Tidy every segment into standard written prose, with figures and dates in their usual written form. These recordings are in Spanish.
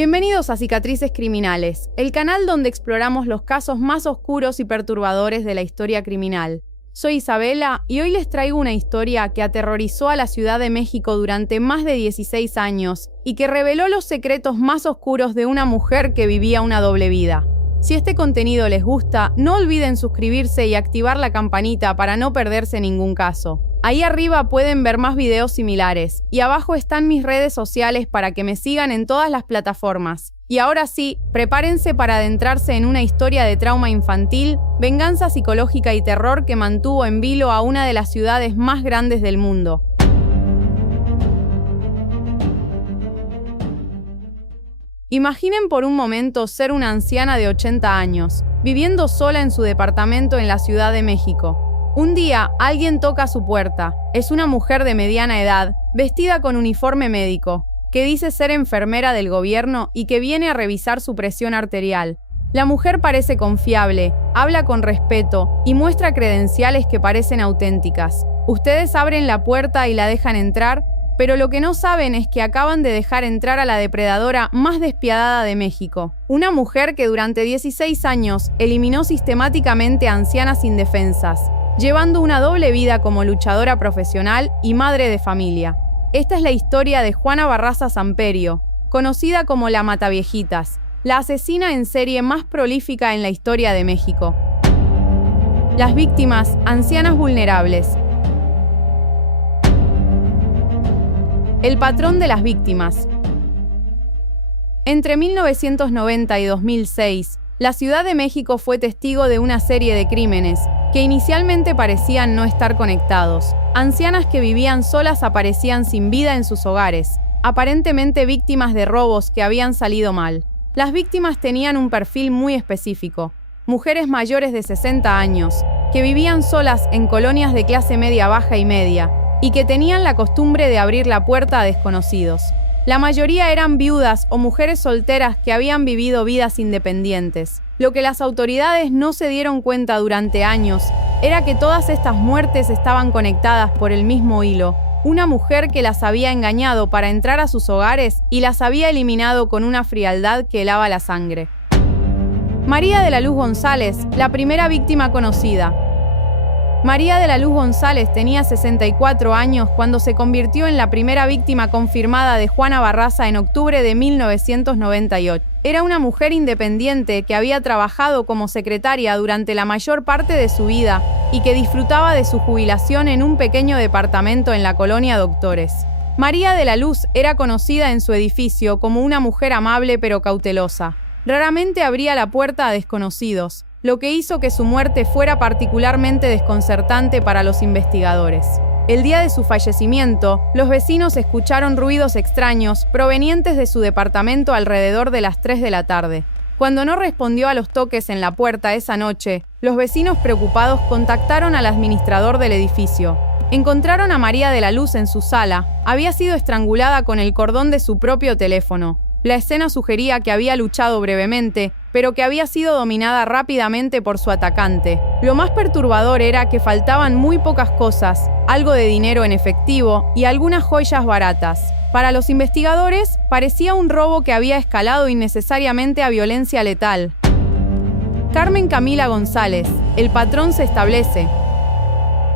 Bienvenidos a Cicatrices Criminales, el canal donde exploramos los casos más oscuros y perturbadores de la historia criminal. Soy Isabela y hoy les traigo una historia que aterrorizó a la Ciudad de México durante más de 16 años y que reveló los secretos más oscuros de una mujer que vivía una doble vida. Si este contenido les gusta, no olviden suscribirse y activar la campanita para no perderse ningún caso. Ahí arriba pueden ver más videos similares, y abajo están mis redes sociales para que me sigan en todas las plataformas. Y ahora sí, prepárense para adentrarse en una historia de trauma infantil, venganza psicológica y terror que mantuvo en vilo a una de las ciudades más grandes del mundo. Imaginen por un momento ser una anciana de 80 años, viviendo sola en su departamento en la Ciudad de México. Un día, alguien toca su puerta. Es una mujer de mediana edad, vestida con uniforme médico, que dice ser enfermera del gobierno y que viene a revisar su presión arterial. La mujer parece confiable, habla con respeto y muestra credenciales que parecen auténticas. Ustedes abren la puerta y la dejan entrar, pero lo que no saben es que acaban de dejar entrar a la depredadora más despiadada de México. Una mujer que durante 16 años eliminó sistemáticamente a ancianas indefensas, llevando una doble vida como luchadora profesional y madre de familia. Esta es la historia de Juana Barraza Samperio, conocida como la Mataviejitas, la asesina en serie más prolífica en la historia de México. Las víctimas, ancianas vulnerables. El patrón de las víctimas. Entre 1990 y 2006, la Ciudad de México fue testigo de una serie de crímenes que inicialmente parecían no estar conectados. Ancianas que vivían solas aparecían sin vida en sus hogares, aparentemente víctimas de robos que habían salido mal. Las víctimas tenían un perfil muy específico: mujeres mayores de 60 años, que vivían solas en colonias de clase media baja y media, y que tenían la costumbre de abrir la puerta a desconocidos. La mayoría eran viudas o mujeres solteras que habían vivido vidas independientes. Lo que las autoridades no se dieron cuenta durante años era que todas estas muertes estaban conectadas por el mismo hilo: una mujer que las había engañado para entrar a sus hogares y las había eliminado con una frialdad que helaba la sangre. María de la Luz González, la primera víctima conocida. María de la Luz González tenía 64 años cuando se convirtió en la primera víctima confirmada de Juana Barraza en octubre de 1998. Era una mujer independiente que había trabajado como secretaria durante la mayor parte de su vida y que disfrutaba de su jubilación en un pequeño departamento en la colonia Doctores. María de la Luz era conocida en su edificio como una mujer amable pero cautelosa. Raramente abría la puerta a desconocidos, lo que hizo que su muerte fuera particularmente desconcertante para los investigadores. El día de su fallecimiento, los vecinos escucharon ruidos extraños provenientes de su departamento alrededor de las 3 de la tarde. Cuando no respondió a los toques en la puerta esa noche, los vecinos preocupados contactaron al administrador del edificio. Encontraron a María de la Luz en su sala. Había sido estrangulada con el cordón de su propio teléfono. La escena sugería que había luchado brevemente, pero que había sido dominada rápidamente por su atacante. Lo más perturbador era que faltaban muy pocas cosas, algo de dinero en efectivo y algunas joyas baratas. Para los investigadores, parecía un robo que había escalado innecesariamente a violencia letal. Carmen Camila González, el patrón se establece.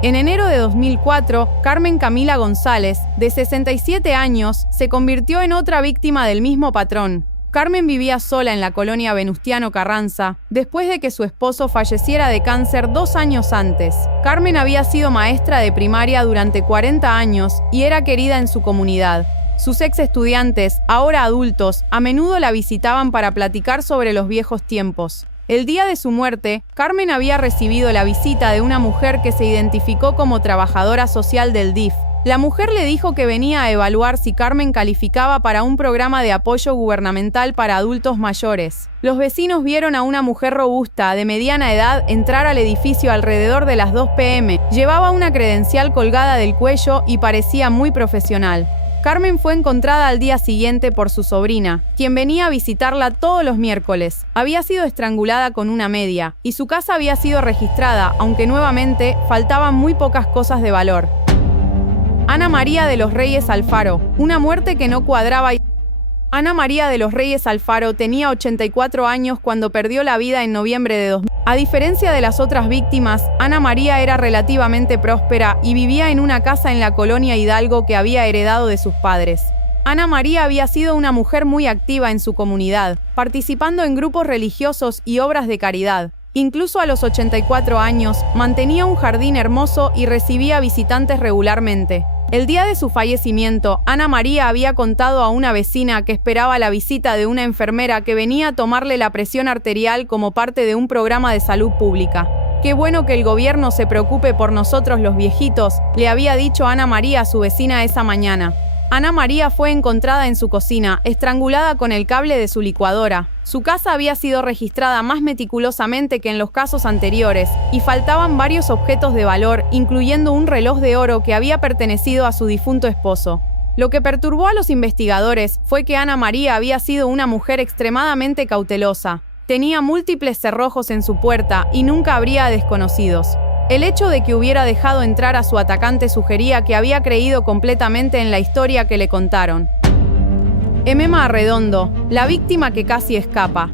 En enero de 2004, Carmen Camila González, de 67 años, se convirtió en otra víctima del mismo patrón. Carmen vivía sola en la colonia Venustiano Carranza, después de que su esposo falleciera de cáncer 2 años antes. Carmen había sido maestra de primaria durante 40 años y era querida en su comunidad. Sus ex estudiantes, ahora adultos, a menudo la visitaban para platicar sobre los viejos tiempos. El día de su muerte, Carmen había recibido la visita de una mujer que se identificó como trabajadora social del DIF. La mujer le dijo que venía a evaluar si Carmen calificaba para un programa de apoyo gubernamental para adultos mayores. Los vecinos vieron a una mujer robusta, de mediana edad, entrar al edificio alrededor de las 2 p.m. Llevaba una credencial colgada del cuello y parecía muy profesional. Carmen fue encontrada al día siguiente por su sobrina, quien venía a visitarla todos los miércoles. Había sido estrangulada con una media, y su casa había sido registrada, aunque nuevamente faltaban muy pocas cosas de valor. Ana María de los Reyes Alfaro, una muerte que no cuadraba. Ana María de los Reyes Alfaro tenía 84 años cuando perdió la vida en noviembre de 2000. A diferencia de las otras víctimas, Ana María era relativamente próspera y vivía en una casa en la colonia Hidalgo que había heredado de sus padres. Ana María había sido una mujer muy activa en su comunidad, participando en grupos religiosos y obras de caridad. Incluso a los 84 años, mantenía un jardín hermoso y recibía visitantes regularmente. El día de su fallecimiento, Ana María había contado a una vecina que esperaba la visita de una enfermera que venía a tomarle la presión arterial como parte de un programa de salud pública. «Qué bueno que el gobierno se preocupe por nosotros los viejitos», le había dicho Ana María a su vecina esa mañana. Ana María fue encontrada en su cocina, estrangulada con el cable de su licuadora. Su casa había sido registrada más meticulosamente que en los casos anteriores, y faltaban varios objetos de valor, incluyendo un reloj de oro que había pertenecido a su difunto esposo. Lo que perturbó a los investigadores fue que Ana María había sido una mujer extremadamente cautelosa. Tenía múltiples cerrojos en su puerta y nunca abría a desconocidos. El hecho de que hubiera dejado entrar a su atacante sugería que había creído completamente en la historia que le contaron. Emma Arredondo, la víctima que casi escapa.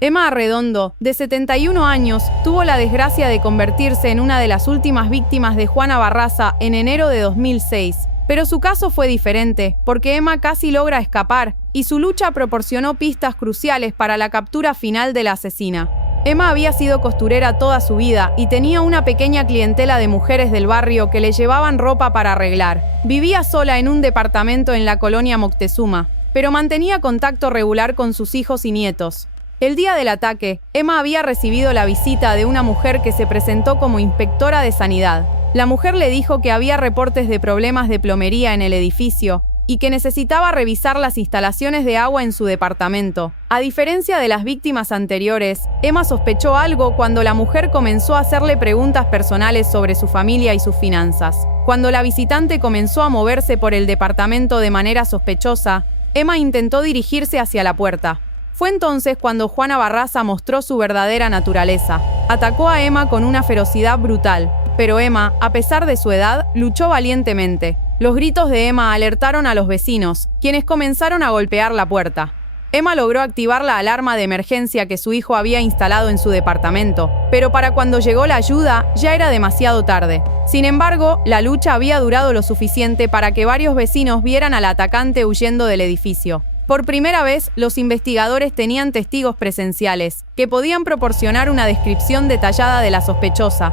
Emma Arredondo, de 71 años, tuvo la desgracia de convertirse en una de las últimas víctimas de Juana Barraza en enero de 2006. Pero su caso fue diferente, porque Emma casi logra escapar, y su lucha proporcionó pistas cruciales para la captura final de la asesina. Emma había sido costurera toda su vida y tenía una pequeña clientela de mujeres del barrio que le llevaban ropa para arreglar. Vivía sola en un departamento en la colonia Moctezuma, pero mantenía contacto regular con sus hijos y nietos. El día del ataque, Emma había recibido la visita de una mujer que se presentó como inspectora de sanidad. La mujer le dijo que había reportes de problemas de plomería en el edificio y que necesitaba revisar las instalaciones de agua en su departamento. A diferencia de las víctimas anteriores, Emma sospechó algo cuando la mujer comenzó a hacerle preguntas personales sobre su familia y sus finanzas. Cuando la visitante comenzó a moverse por el departamento de manera sospechosa, Emma intentó dirigirse hacia la puerta. Fue entonces cuando Juana Barraza mostró su verdadera naturaleza. Atacó a Emma con una ferocidad brutal, pero Emma, a pesar de su edad, luchó valientemente. Los gritos de Emma alertaron a los vecinos, quienes comenzaron a golpear la puerta. Emma logró activar la alarma de emergencia que su hijo había instalado en su departamento, pero para cuando llegó la ayuda ya era demasiado tarde. Sin embargo, la lucha había durado lo suficiente para que varios vecinos vieran al atacante huyendo del edificio. Por primera vez, los investigadores tenían testigos presenciales, que podían proporcionar una descripción detallada de la sospechosa.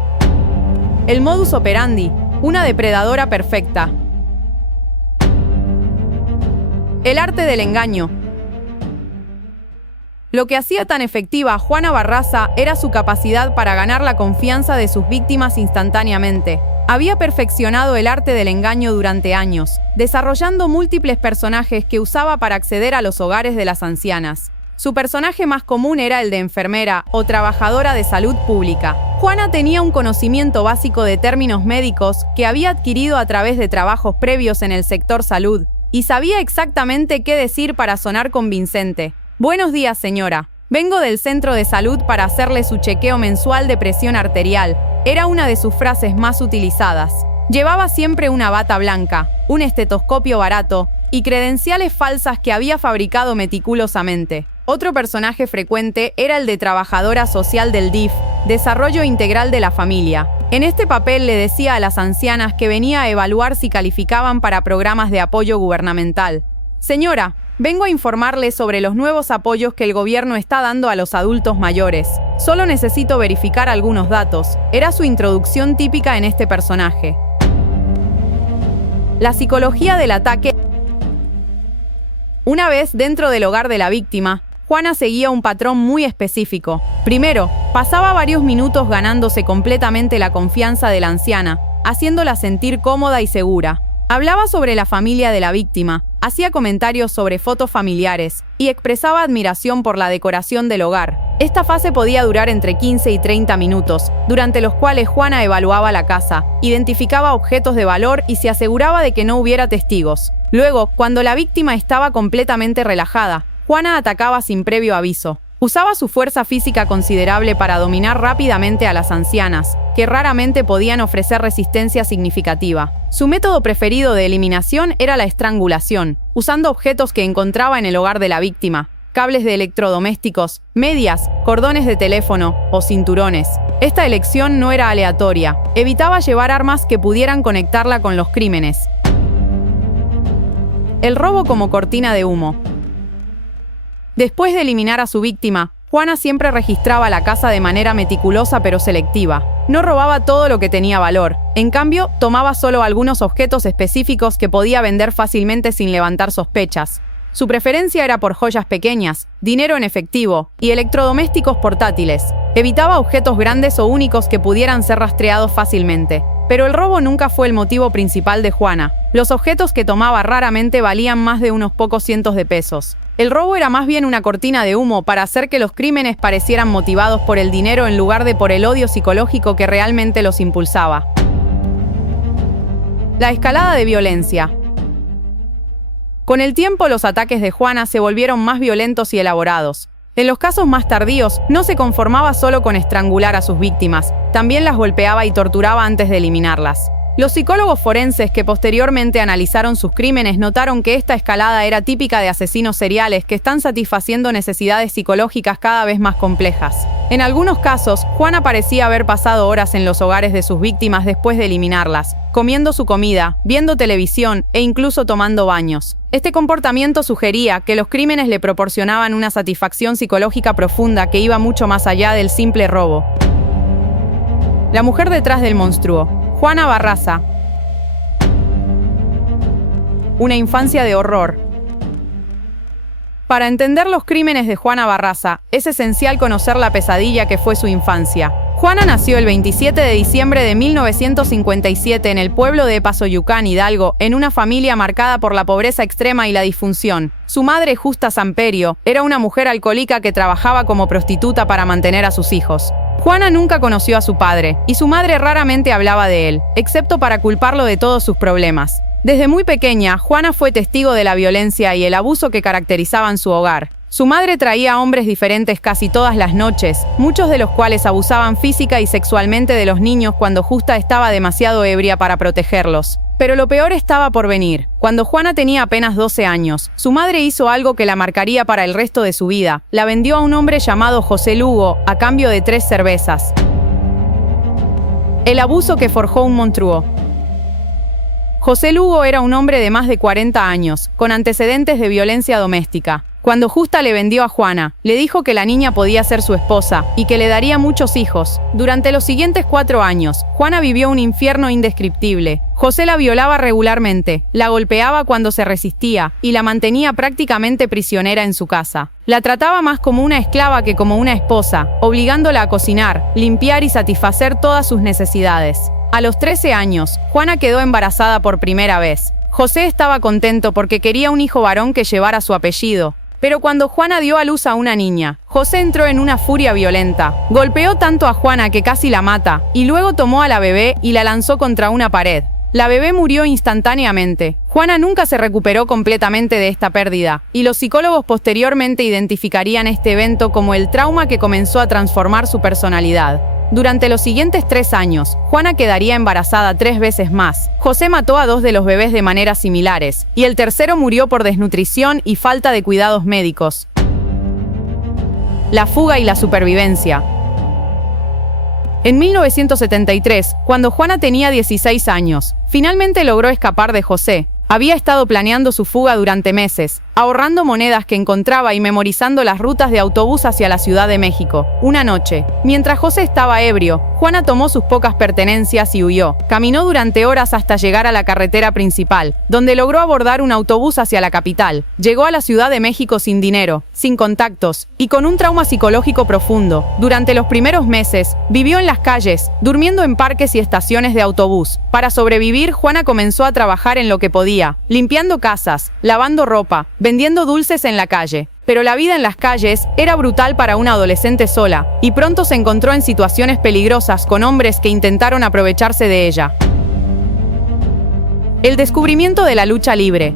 El modus operandi, una depredadora perfecta. El arte del engaño. Lo que hacía tan efectiva a Juana Barraza era su capacidad para ganar la confianza de sus víctimas instantáneamente. Había perfeccionado el arte del engaño durante años, desarrollando múltiples personajes que usaba para acceder a los hogares de las ancianas. Su personaje más común era el de enfermera o trabajadora de salud pública. Juana tenía un conocimiento básico de términos médicos que había adquirido a través de trabajos previos en el sector salud, y sabía exactamente qué decir para sonar convincente. «Buenos días, señora. Vengo del centro de salud para hacerle su chequeo mensual de presión arterial», era una de sus frases más utilizadas. Llevaba siempre una bata blanca, un estetoscopio barato y credenciales falsas que había fabricado meticulosamente. Otro personaje frecuente era el de trabajadora social del DIF, Desarrollo Integral de la Familia. En este papel le decía a las ancianas que venía a evaluar si calificaban para programas de apoyo gubernamental. «Señora, vengo a informarle sobre los nuevos apoyos que el gobierno está dando a los adultos mayores. Solo necesito verificar algunos datos», era su introducción típica en este personaje. La psicología del ataque. Una vez dentro del hogar de la víctima, Juana seguía un patrón muy específico. Primero, pasaba varios minutos ganándose completamente la confianza de la anciana, haciéndola sentir cómoda y segura. Hablaba sobre la familia de la víctima, hacía comentarios sobre fotos familiares y expresaba admiración por la decoración del hogar. Esta fase podía durar entre 15 y 30 minutos, durante los cuales Juana evaluaba la casa, identificaba objetos de valor y se aseguraba de que no hubiera testigos. Luego, cuando la víctima estaba completamente relajada, Juana atacaba sin previo aviso. Usaba su fuerza física considerable para dominar rápidamente a las ancianas, que raramente podían ofrecer resistencia significativa. Su método preferido de eliminación era la estrangulación, usando objetos que encontraba en el hogar de la víctima: cables de electrodomésticos, medias, cordones de teléfono o cinturones. Esta elección no era aleatoria. Evitaba llevar armas que pudieran conectarla con los crímenes. El robo como cortina de humo. Después de eliminar a su víctima, Juana siempre registraba la casa de manera meticulosa pero selectiva. No robaba todo lo que tenía valor. En cambio, tomaba solo algunos objetos específicos que podía vender fácilmente sin levantar sospechas. Su preferencia era por joyas pequeñas, dinero en efectivo y electrodomésticos portátiles. Evitaba objetos grandes o únicos que pudieran ser rastreados fácilmente. Pero el robo nunca fue el motivo principal de Juana. Los objetos que tomaba raramente valían más de unos pocos cientos de pesos. El robo era más bien una cortina de humo para hacer que los crímenes parecieran motivados por el dinero en lugar de por el odio psicológico que realmente los impulsaba. La escalada de violencia. Con el tiempo, los ataques de Juana se volvieron más violentos y elaborados. En los casos más tardíos, no se conformaba solo con estrangular a sus víctimas, también las golpeaba y torturaba antes de eliminarlas. Los psicólogos forenses que posteriormente analizaron sus crímenes notaron que esta escalada era típica de asesinos seriales que están satisfaciendo necesidades psicológicas cada vez más complejas. En algunos casos, Juana parecía haber pasado horas en los hogares de sus víctimas después de eliminarlas, comiendo su comida, viendo televisión e incluso tomando baños. Este comportamiento sugería que los crímenes le proporcionaban una satisfacción psicológica profunda que iba mucho más allá del simple robo. La mujer detrás del monstruo. Juana Barraza. Una infancia de horror. Para entender los crímenes de Juana Barraza, es esencial conocer la pesadilla que fue su infancia. Juana nació el 27 de diciembre de 1957 en el pueblo de Epazoyucán, Hidalgo, en una familia marcada por la pobreza extrema y la disfunción. Su madre, Justa Samperio, era una mujer alcohólica que trabajaba como prostituta para mantener a sus hijos. Juana nunca conoció a su padre, y su madre raramente hablaba de él, excepto para culparlo de todos sus problemas. Desde muy pequeña, Juana fue testigo de la violencia y el abuso que caracterizaban su hogar. Su madre traía a hombres diferentes casi todas las noches, muchos de los cuales abusaban física y sexualmente de los niños cuando Justa estaba demasiado ebria para protegerlos. Pero lo peor estaba por venir. Cuando Juana tenía apenas 12 años, su madre hizo algo que la marcaría para el resto de su vida. La vendió a un hombre llamado José Lugo a cambio de 3 cervezas. El abuso que forjó un monstruo. José Lugo era un hombre de más de 40 años, con antecedentes de violencia doméstica. Cuando Justa le vendió a Juana, le dijo que la niña podía ser su esposa y que le daría muchos hijos. Durante los siguientes 4 años, Juana vivió un infierno indescriptible. José la violaba regularmente, la golpeaba cuando se resistía y la mantenía prácticamente prisionera en su casa. La trataba más como una esclava que como una esposa, obligándola a cocinar, limpiar y satisfacer todas sus necesidades. A los 13 años, Juana quedó embarazada por primera vez. José estaba contento porque quería un hijo varón que llevara su apellido. Pero cuando Juana dio a luz a una niña, José entró en una furia violenta. Golpeó tanto a Juana que casi la mata, y luego tomó a la bebé y la lanzó contra una pared. La bebé murió instantáneamente. Juana nunca se recuperó completamente de esta pérdida, y los psicólogos posteriormente identificarían este evento como el trauma que comenzó a transformar su personalidad. Durante los siguientes 3 años, Juana quedaría embarazada 3 veces más. José mató a 2 de los bebés de maneras similares, y el tercero murió por desnutrición y falta de cuidados médicos. La fuga y la supervivencia. En 1973, cuando Juana tenía 16 años, finalmente logró escapar de José. Había estado planeando su fuga durante meses, ahorrando monedas que encontraba y memorizando las rutas de autobús hacia la Ciudad de México. Una noche, mientras José estaba ebrio, Juana tomó sus pocas pertenencias y huyó. Caminó durante horas hasta llegar a la carretera principal, donde logró abordar un autobús hacia la capital. Llegó a la Ciudad de México sin dinero, sin contactos y con un trauma psicológico profundo. Durante los primeros meses, vivió en las calles, durmiendo en parques y estaciones de autobús. Para sobrevivir, Juana comenzó a trabajar en lo que podía, limpiando casas, lavando ropa, vendiendo dulces en la calle. Pero la vida en las calles era brutal para una adolescente sola, y pronto se encontró en situaciones peligrosas con hombres que intentaron aprovecharse de ella. El descubrimiento de la lucha libre.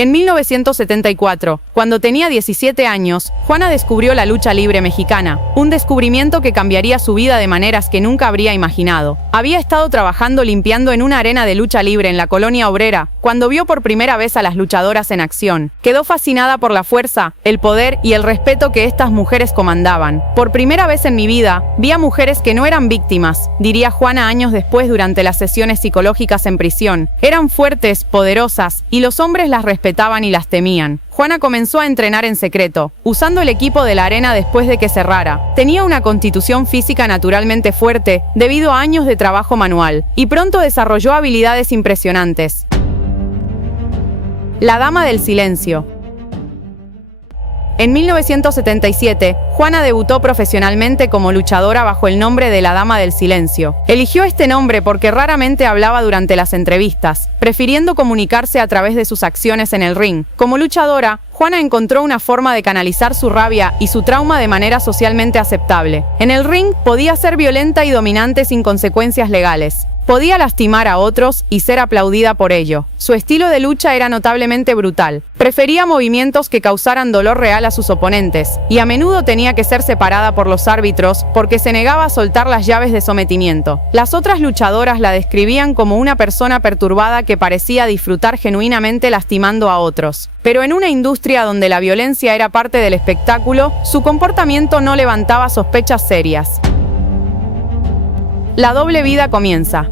En 1974, cuando tenía 17 años, Juana descubrió la lucha libre mexicana, un descubrimiento que cambiaría su vida de maneras que nunca habría imaginado. Había estado trabajando limpiando en una arena de lucha libre en la colonia obrera, cuando vio por primera vez a las luchadoras en acción. Quedó fascinada por la fuerza, el poder y el respeto que estas mujeres comandaban. Por primera vez en mi vida, vi a mujeres que no eran víctimas, diría Juana años después durante las sesiones psicológicas en prisión. Eran fuertes, poderosas, y los hombres las respetaban y las temían. Juana comenzó a entrenar en secreto, usando el equipo de la arena después de que cerrara. Tenía una constitución física naturalmente fuerte, debido a años de trabajo manual, y pronto desarrolló habilidades impresionantes. La Dama del Silencio. En 1977, Juana debutó profesionalmente como luchadora bajo el nombre de la Dama del Silencio. Eligió este nombre porque raramente hablaba durante las entrevistas, prefiriendo comunicarse a través de sus acciones en el ring. Como luchadora, Juana encontró una forma de canalizar su rabia y su trauma de manera socialmente aceptable. En el ring, podía ser violenta y dominante sin consecuencias legales. Podía lastimar a otros y ser aplaudida por ello. Su estilo de lucha era notablemente brutal. Prefería movimientos que causaran dolor real a sus oponentes, y a menudo tenía que ser separada por los árbitros porque se negaba a soltar las llaves de sometimiento. Las otras luchadoras la describían como una persona perturbada que parecía disfrutar genuinamente lastimando a otros. Pero en una industria donde la violencia era parte del espectáculo, su comportamiento no levantaba sospechas serias. La doble vida comienza.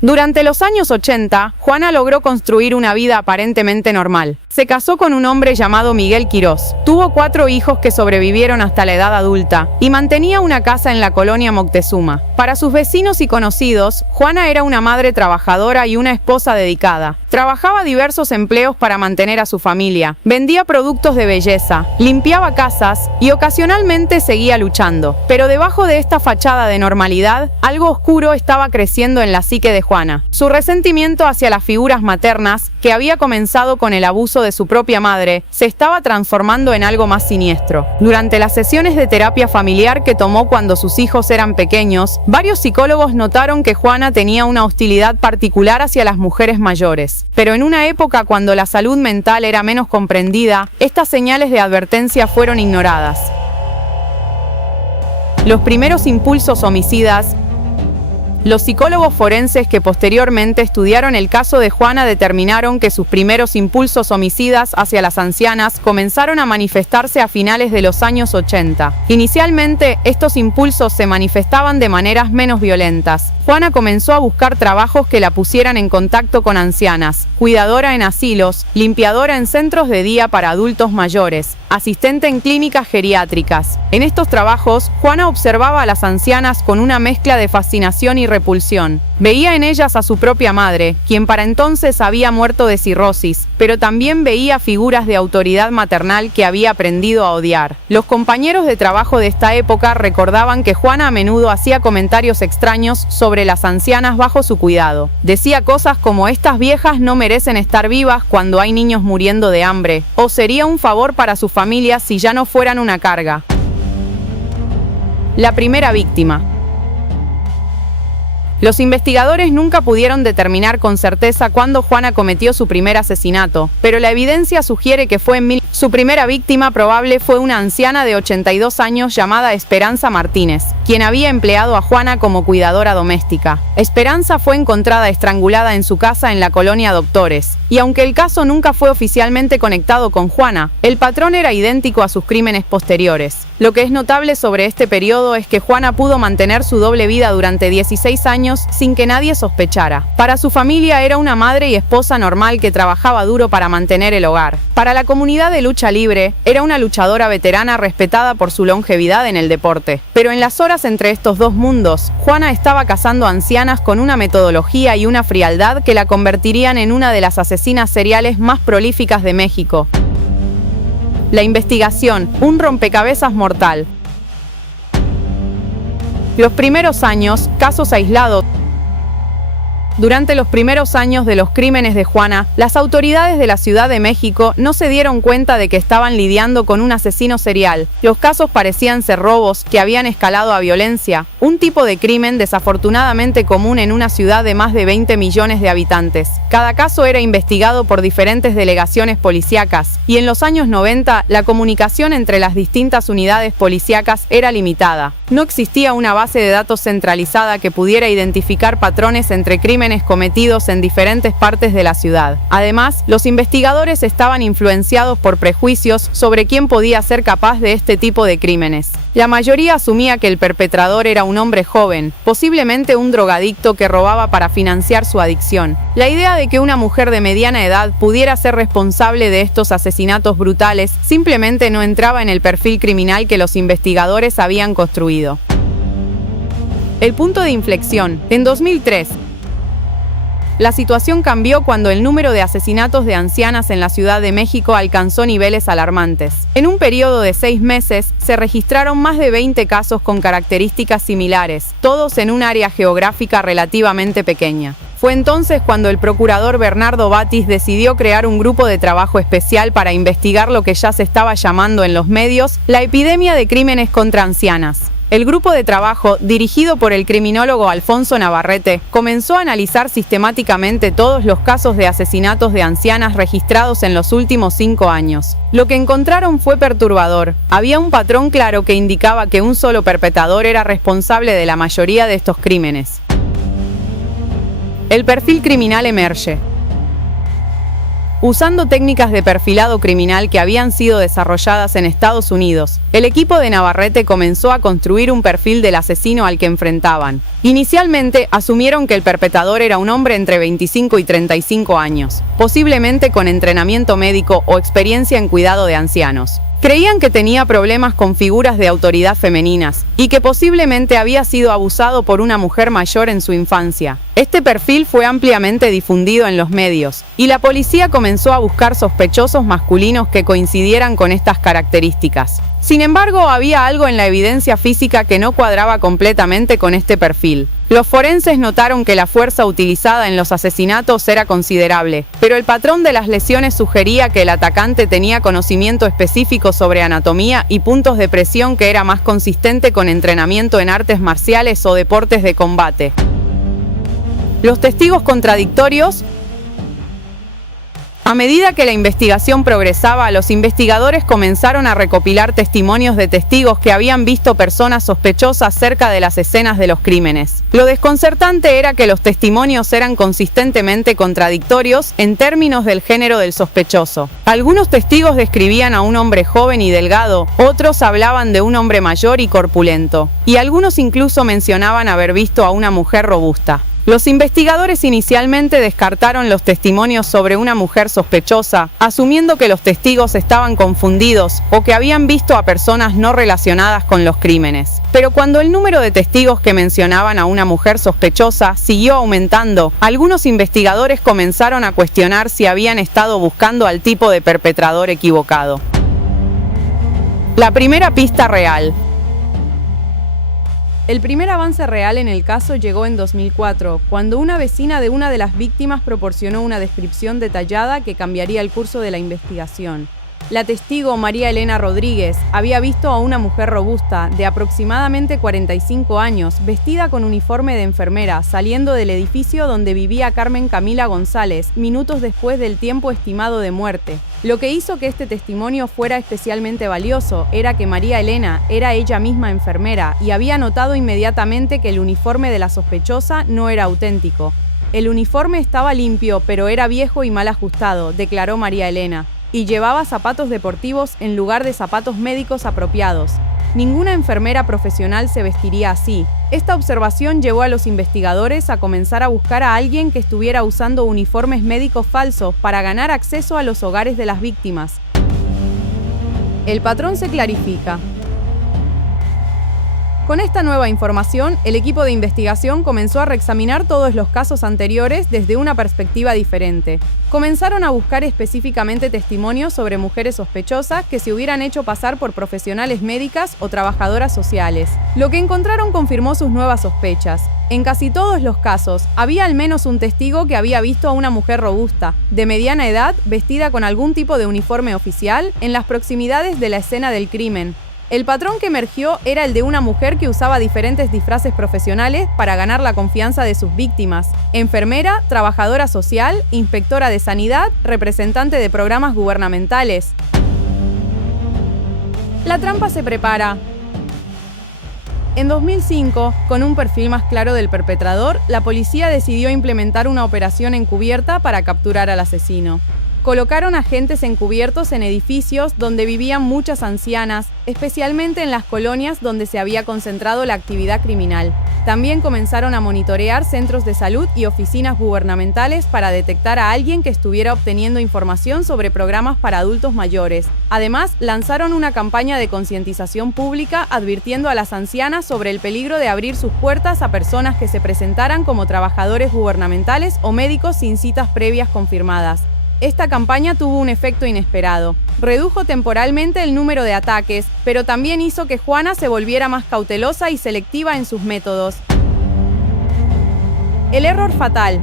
Durante los años 80, Juana logró construir una vida aparentemente normal. Se casó con un hombre llamado Miguel Quirós, tuvo 4 hijos que sobrevivieron hasta la edad adulta y mantenía una casa en la colonia Moctezuma. Para sus vecinos y conocidos, Juana era una madre trabajadora y una esposa dedicada. Trabajaba diversos empleos para mantener a su familia, vendía productos de belleza, limpiaba casas y ocasionalmente seguía luchando. Pero debajo de esta fachada de normalidad, algo oscuro estaba creciendo en la psique de Juana. Su resentimiento hacia las figuras maternas, que había comenzado con el abuso de su propia madre, se estaba transformando en algo más siniestro. Durante las sesiones de terapia familiar que tomó cuando sus hijos eran pequeños, varios psicólogos notaron que Juana tenía una hostilidad particular hacia las mujeres mayores. Pero en una época cuando la salud mental era menos comprendida, estas señales de advertencia fueron ignoradas. Los primeros impulsos homicidas. Los psicólogos forenses que posteriormente estudiaron el caso de Juana determinaron que sus primeros impulsos homicidas hacia las ancianas comenzaron a manifestarse a finales de los años 80. Inicialmente, estos impulsos se manifestaban de maneras menos violentas. Juana comenzó a buscar trabajos que la pusieran en contacto con ancianas, cuidadora en asilos, limpiadora en centros de día para adultos mayores, asistente en clínicas geriátricas. En estos trabajos, Juana observaba a las ancianas con una mezcla de fascinación y repulsión. Veía en ellas a su propia madre, quien para entonces había muerto de cirrosis, pero también veía figuras de autoridad maternal que había aprendido a odiar. Los compañeros de trabajo de esta época recordaban que Juana a menudo hacía comentarios extraños sobre las ancianas bajo su cuidado. Decía cosas como: estas viejas no merecen estar vivas cuando hay niños muriendo de hambre, o sería un favor para su familia si ya no fueran una carga. La primera víctima. Los investigadores nunca pudieron determinar con certeza cuándo Juana cometió su primer asesinato, pero la evidencia sugiere que fue en Su primera víctima probable fue una anciana de 82 años llamada Esperanza Martínez, quien había empleado a Juana como cuidadora doméstica. Esperanza fue encontrada estrangulada en su casa en la colonia Doctores, y aunque el caso nunca fue oficialmente conectado con Juana, el patrón era idéntico a sus crímenes posteriores. Lo que es notable sobre este periodo es que Juana pudo mantener su doble vida durante 16 años sin que nadie sospechara. Para su familia era una madre y esposa normal que trabajaba duro para mantener el hogar. Para la comunidad de lucha libre, era una luchadora veterana respetada por su longevidad en el deporte. Pero en las horas entre estos dos mundos, Juana estaba cazando ancianas con una metodología y una frialdad que la convertirían en una de las asesinas seriales más prolíficas de México. La investigación, un rompecabezas mortal. Los primeros años, casos aislados. Durante los primeros años de los crímenes de Juana, las autoridades de la Ciudad de México no se dieron cuenta de que estaban lidiando con un asesino serial. Los casos parecían ser robos que habían escalado a violencia, un tipo de crimen desafortunadamente común en una ciudad de más de 20 millones de habitantes. Cada caso era investigado por diferentes delegaciones policíacas, y en los años 90 la comunicación entre las distintas unidades policíacas era limitada. No existía una base de datos centralizada que pudiera identificar patrones entre crímenes cometidos en diferentes partes de la ciudad. Además, los investigadores estaban influenciados por prejuicios sobre quién podía ser capaz de este tipo de crímenes. La mayoría asumía que el perpetrador era un hombre joven, posiblemente un drogadicto que robaba para financiar su adicción. La idea de que una mujer de mediana edad pudiera ser responsable de estos asesinatos brutales simplemente no entraba en el perfil criminal que los investigadores habían construido. El punto de inflexión. En 2003, la situación cambió cuando el número de asesinatos de ancianas en la Ciudad de México alcanzó niveles alarmantes. En un periodo de 6 meses, se registraron más de 20 casos con características similares, todos en un área geográfica relativamente pequeña. Fue entonces cuando el procurador Bernardo Batis decidió crear un grupo de trabajo especial para investigar lo que ya se estaba llamando en los medios la epidemia de crímenes contra ancianas. El grupo de trabajo, dirigido por el criminólogo Alfonso Navarrete, comenzó a analizar sistemáticamente todos los casos de asesinatos de ancianas registrados en los últimos 5 años. Lo que encontraron fue perturbador. Había un patrón claro que indicaba que un solo perpetrador era responsable de la mayoría de estos crímenes. El perfil criminal emerge. Usando técnicas de perfilado criminal que habían sido desarrolladas en Estados Unidos, el equipo de Navarrete comenzó a construir un perfil del asesino al que enfrentaban. Inicialmente, asumieron que el perpetrador era un hombre entre 25 y 35 años, posiblemente con entrenamiento médico o experiencia en cuidado de ancianos. Creían que tenía problemas con figuras de autoridad femeninas y que posiblemente había sido abusado por una mujer mayor en su infancia. Este perfil fue ampliamente difundido en los medios y la policía comenzó a buscar sospechosos masculinos que coincidieran con estas características. Sin embargo, había algo en la evidencia física que no cuadraba completamente con este perfil. Los forenses notaron que la fuerza utilizada en los asesinatos era considerable, pero el patrón de las lesiones sugería que el atacante tenía conocimiento específico sobre anatomía y puntos de presión que era más consistente con entrenamiento en artes marciales o deportes de combate. Los testigos contradictorios. A medida que la investigación progresaba, los investigadores comenzaron a recopilar testimonios de testigos que habían visto personas sospechosas cerca de las escenas de los crímenes. Lo desconcertante era que los testimonios eran consistentemente contradictorios en términos del género del sospechoso. Algunos testigos describían a un hombre joven y delgado, otros hablaban de un hombre mayor y corpulento, y algunos incluso mencionaban haber visto a una mujer robusta. Los investigadores inicialmente descartaron los testimonios sobre una mujer sospechosa, asumiendo que los testigos estaban confundidos o que habían visto a personas no relacionadas con los crímenes. Pero cuando el número de testigos que mencionaban a una mujer sospechosa siguió aumentando, algunos investigadores comenzaron a cuestionar si habían estado buscando al tipo de perpetrador equivocado. La primera pista real. El primer avance real en el caso llegó en 2004, cuando una vecina de una de las víctimas proporcionó una descripción detallada que cambiaría el curso de la investigación. La testigo María Elena Rodríguez había visto a una mujer robusta, de aproximadamente 45 años, vestida con uniforme de enfermera, saliendo del edificio donde vivía Carmen Camila González, minutos después del tiempo estimado de muerte. Lo que hizo que este testimonio fuera especialmente valioso era que María Elena era ella misma enfermera y había notado inmediatamente que el uniforme de la sospechosa no era auténtico. El uniforme estaba limpio, pero era viejo y mal ajustado, declaró María Elena, y llevaba zapatos deportivos en lugar de zapatos médicos apropiados. Ninguna enfermera profesional se vestiría así. Esta observación llevó a los investigadores a comenzar a buscar a alguien que estuviera usando uniformes médicos falsos para ganar acceso a los hogares de las víctimas. El patrón se clarifica. Con esta nueva información, el equipo de investigación comenzó a reexaminar todos los casos anteriores desde una perspectiva diferente. Comenzaron a buscar específicamente testimonios sobre mujeres sospechosas que se hubieran hecho pasar por profesionales médicas o trabajadoras sociales. Lo que encontraron confirmó sus nuevas sospechas. En casi todos los casos, había al menos un testigo que había visto a una mujer robusta, de mediana edad, vestida con algún tipo de uniforme oficial, en las proximidades de la escena del crimen. El patrón que emergió era el de una mujer que usaba diferentes disfraces profesionales para ganar la confianza de sus víctimas: enfermera, trabajadora social, inspectora de sanidad, representante de programas gubernamentales. La trampa se prepara. En 2005, con un perfil más claro del perpetrador, la policía decidió implementar una operación encubierta para capturar al asesino. Colocaron agentes encubiertos en edificios donde vivían muchas ancianas, especialmente en las colonias donde se había concentrado la actividad criminal. También comenzaron a monitorear centros de salud y oficinas gubernamentales para detectar a alguien que estuviera obteniendo información sobre programas para adultos mayores. Además, lanzaron una campaña de concientización pública advirtiendo a las ancianas sobre el peligro de abrir sus puertas a personas que se presentaran como trabajadores gubernamentales o médicos sin citas previas confirmadas. Esta campaña tuvo un efecto inesperado. Redujo temporalmente el número de ataques, pero también hizo que Juana se volviera más cautelosa y selectiva en sus métodos. El error fatal.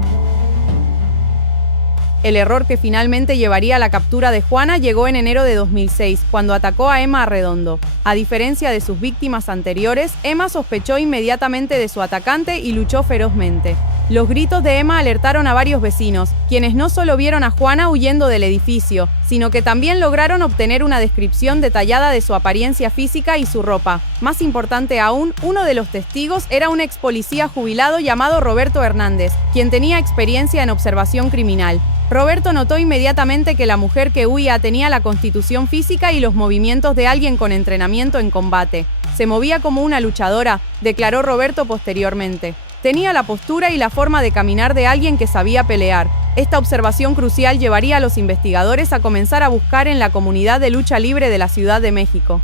El error que finalmente llevaría a la captura de Juana llegó en enero de 2006, cuando atacó a Emma Arredondo. A diferencia de sus víctimas anteriores, Emma sospechó inmediatamente de su atacante y luchó ferozmente. Los gritos de Emma alertaron a varios vecinos, quienes no solo vieron a Juana huyendo del edificio, sino que también lograron obtener una descripción detallada de su apariencia física y su ropa. Más importante aún, uno de los testigos era un ex policía jubilado llamado Roberto Hernández, quien tenía experiencia en observación criminal. Roberto notó inmediatamente que la mujer que huía tenía la constitución física y los movimientos de alguien con entrenamiento en combate. Se movía como una luchadora, declaró Roberto posteriormente. Tenía la postura y la forma de caminar de alguien que sabía pelear. Esta observación crucial llevaría a los investigadores a comenzar a buscar en la comunidad de lucha libre de la Ciudad de México.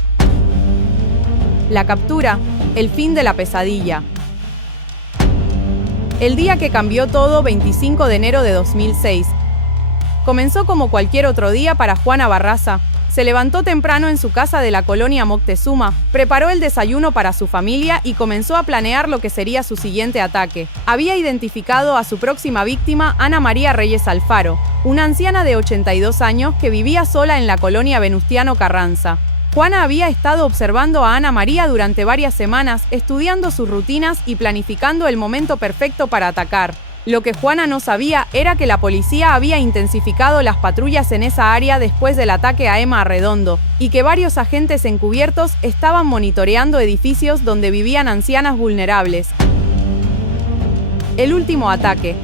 La captura, el fin de la pesadilla. El día que cambió todo, 25 de enero de 2006. Comenzó como cualquier otro día para Juana Barraza. Se levantó temprano en su casa de la colonia Moctezuma, preparó el desayuno para su familia y comenzó a planear lo que sería su siguiente ataque. Había identificado a su próxima víctima, Ana María Reyes Alfaro, una anciana de 82 años que vivía sola en la colonia Venustiano Carranza. Juana había estado observando a Ana María durante varias semanas, estudiando sus rutinas y planificando el momento perfecto para atacar. Lo que Juana no sabía era que la policía había intensificado las patrullas en esa área después del ataque a Emma Arredondo y que varios agentes encubiertos estaban monitoreando edificios donde vivían ancianas vulnerables. El último ataque.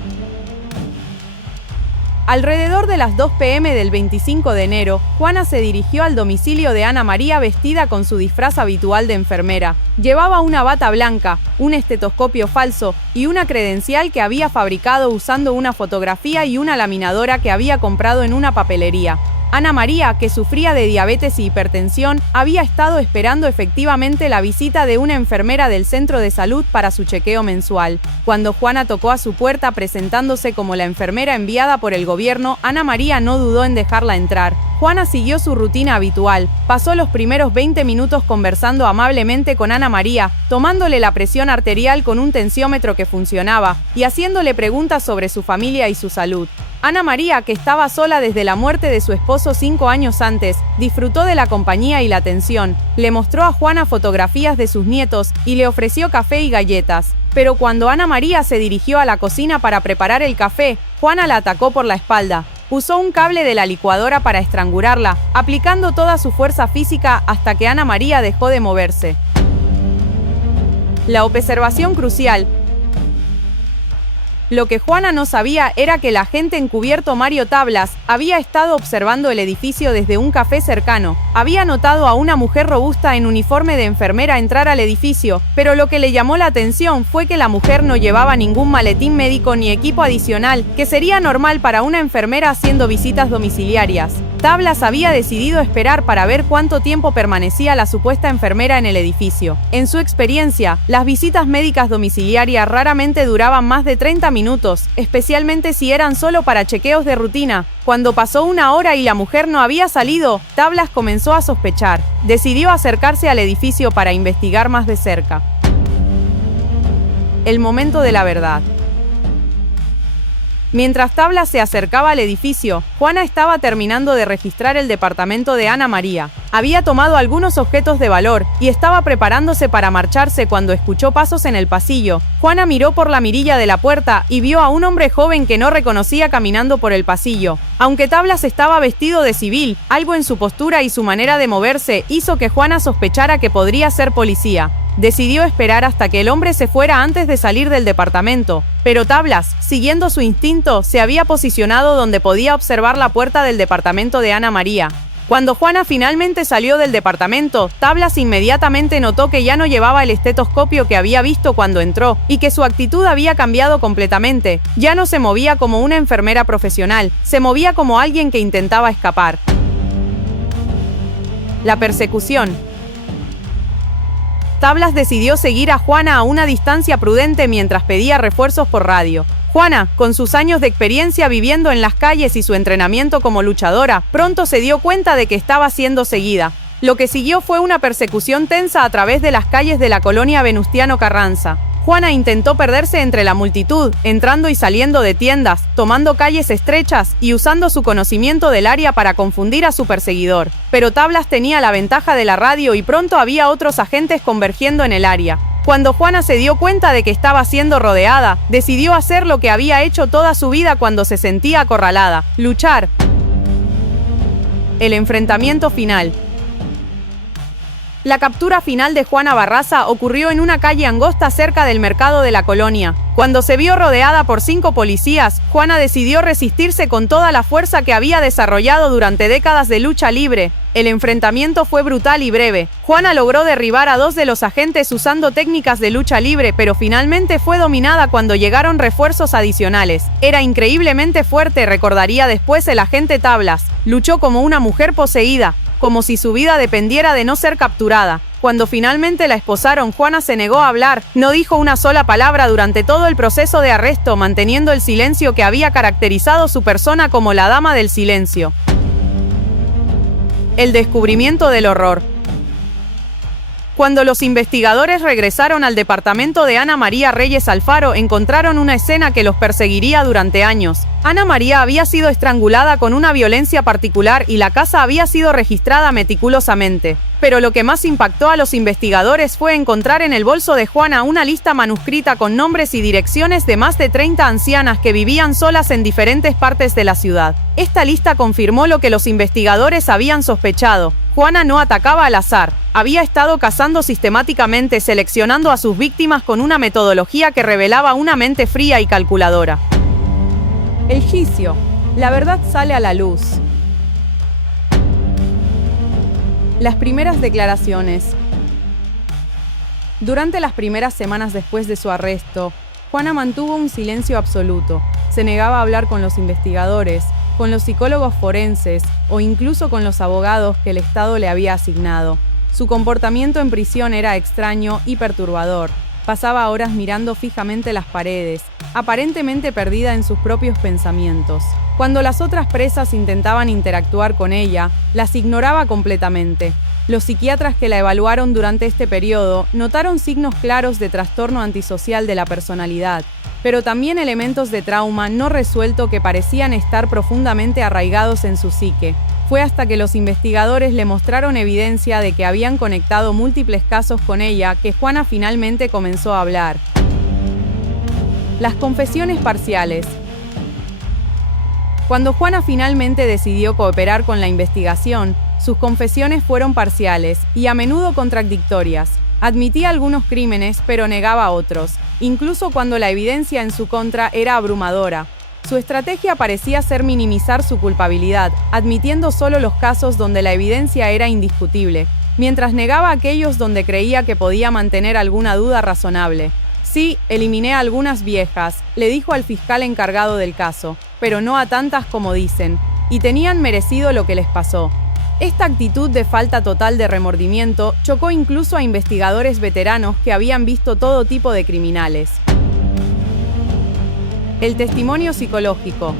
Alrededor de las 2 p.m. del 25 de enero, Juana se dirigió al domicilio de Ana María vestida con su disfraz habitual de enfermera. Llevaba una bata blanca, un estetoscopio falso y una credencial que había fabricado usando una fotografía y una laminadora que había comprado en una papelería. Ana María, que sufría de diabetes y hipertensión, había estado esperando efectivamente la visita de una enfermera del centro de salud para su chequeo mensual. Cuando Juana tocó a su puerta presentándose como la enfermera enviada por el gobierno, Ana María no dudó en dejarla entrar. Juana siguió su rutina habitual. Pasó los primeros 20 minutos conversando amablemente con Ana María, tomándole la presión arterial con un tensiómetro que funcionaba y haciéndole preguntas sobre su familia y su salud. Ana María, que estaba sola desde la muerte de su esposo 5 años antes, disfrutó de la compañía y la atención. Le mostró a Juana fotografías de sus nietos y le ofreció café y galletas. Pero cuando Ana María se dirigió a la cocina para preparar el café, Juana la atacó por la espalda. Usó un cable de la licuadora para estrangularla, aplicando toda su fuerza física hasta que Ana María dejó de moverse. La observación crucial. Lo que Juana no sabía era que el agente encubierto Mario Tablas había estado observando el edificio desde un café cercano. Había notado a una mujer robusta en uniforme de enfermera entrar al edificio, pero lo que le llamó la atención fue que la mujer no llevaba ningún maletín médico ni equipo adicional, que sería normal para una enfermera haciendo visitas domiciliarias. Tablas había decidido esperar para ver cuánto tiempo permanecía la supuesta enfermera en el edificio. En su experiencia, las visitas médicas domiciliarias raramente duraban más de 30 minutos, especialmente si eran solo para chequeos de rutina. Cuando pasó 1 hora y la mujer no había salido, Tablas comenzó a sospechar. Decidió acercarse al edificio para investigar más de cerca. El momento de la verdad. Mientras Tablas se acercaba al edificio, Juana estaba terminando de registrar el departamento de Ana María. Había tomado algunos objetos de valor y estaba preparándose para marcharse cuando escuchó pasos en el pasillo. Juana miró por la mirilla de la puerta y vio a un hombre joven que no reconocía caminando por el pasillo. Aunque Tablas estaba vestido de civil, algo en su postura y su manera de moverse hizo que Juana sospechara que podría ser policía. Decidió esperar hasta que el hombre se fuera antes de salir del departamento, pero Tablas, siguiendo su instinto, se había posicionado donde podía observar la puerta del departamento de Ana María. Cuando Juana finalmente salió del departamento, Tablas inmediatamente notó que ya no llevaba el estetoscopio que había visto cuando entró y que su actitud había cambiado completamente. Ya no se movía como una enfermera profesional, se movía como alguien que intentaba escapar. La persecución. Tablas decidió seguir a Juana a una distancia prudente mientras pedía refuerzos por radio. Juana, con sus años de experiencia viviendo en las calles y su entrenamiento como luchadora, pronto se dio cuenta de que estaba siendo seguida. Lo que siguió fue una persecución tensa a través de las calles de la colonia Venustiano Carranza. Juana intentó perderse entre la multitud, entrando y saliendo de tiendas, tomando calles estrechas y usando su conocimiento del área para confundir a su perseguidor. Pero Tablas tenía la ventaja de la radio y pronto había otros agentes convergiendo en el área. Cuando Juana se dio cuenta de que estaba siendo rodeada, decidió hacer lo que había hecho toda su vida cuando se sentía acorralada: luchar. El enfrentamiento final. La captura final de Juana Barraza ocurrió en una calle angosta cerca del mercado de la colonia. Cuando se vio rodeada por 5 policías, Juana decidió resistirse con toda la fuerza que había desarrollado durante décadas de lucha libre. El enfrentamiento fue brutal y breve. Juana logró derribar a 2 de los agentes usando técnicas de lucha libre, pero finalmente fue dominada cuando llegaron refuerzos adicionales. Era increíblemente fuerte, recordaría después el agente Tablas. Luchó como una mujer poseída, como si su vida dependiera de no ser capturada. Cuando finalmente la esposaron, Juana se negó a hablar, no dijo una sola palabra durante todo el proceso de arresto, manteniendo el silencio que había caracterizado su persona como la dama del silencio. El descubrimiento del horror. Cuando los investigadores regresaron al departamento de Ana María Reyes Alfaro, encontraron una escena que los perseguiría durante años. Ana María había sido estrangulada con una violencia particular y la casa había sido registrada meticulosamente. Pero lo que más impactó a los investigadores fue encontrar en el bolso de Juana una lista manuscrita con nombres y direcciones de más de 30 ancianas que vivían solas en diferentes partes de la ciudad. Esta lista confirmó lo que los investigadores habían sospechado. Juana no atacaba al azar. Había estado cazando sistemáticamente, seleccionando a sus víctimas con una metodología que revelaba una mente fría y calculadora. El juicio. La verdad sale a la luz. Las primeras declaraciones. Durante las primeras semanas después de su arresto, Juana mantuvo un silencio absoluto. Se negaba a hablar con los investigadores, con los psicólogos forenses o incluso con los abogados que el Estado le había asignado. Su comportamiento en prisión era extraño y perturbador. Pasaba horas mirando fijamente las paredes, aparentemente perdida en sus propios pensamientos. Cuando las otras presas intentaban interactuar con ella, las ignoraba completamente. Los psiquiatras que la evaluaron durante este periodo notaron signos claros de trastorno antisocial de la personalidad, pero también elementos de trauma no resuelto que parecían estar profundamente arraigados en su psique. Fue hasta que los investigadores le mostraron evidencia de que habían conectado múltiples casos con ella que Juana finalmente comenzó a hablar. Las confesiones parciales. Cuando Juana finalmente decidió cooperar con la investigación, sus confesiones fueron parciales y a menudo contradictorias. Admitía algunos crímenes, pero negaba otros, incluso cuando la evidencia en su contra era abrumadora. Su estrategia parecía ser minimizar su culpabilidad, admitiendo solo los casos donde la evidencia era indiscutible, mientras negaba aquellos donde creía que podía mantener alguna duda razonable. Sí, eliminé algunas viejas, le dijo al fiscal encargado del caso, pero no a tantas como dicen. y tenían merecido lo que les pasó. Esta actitud de falta total de remordimiento chocó incluso a investigadores veteranos que habían visto todo tipo de criminales. El testimonio psicológico.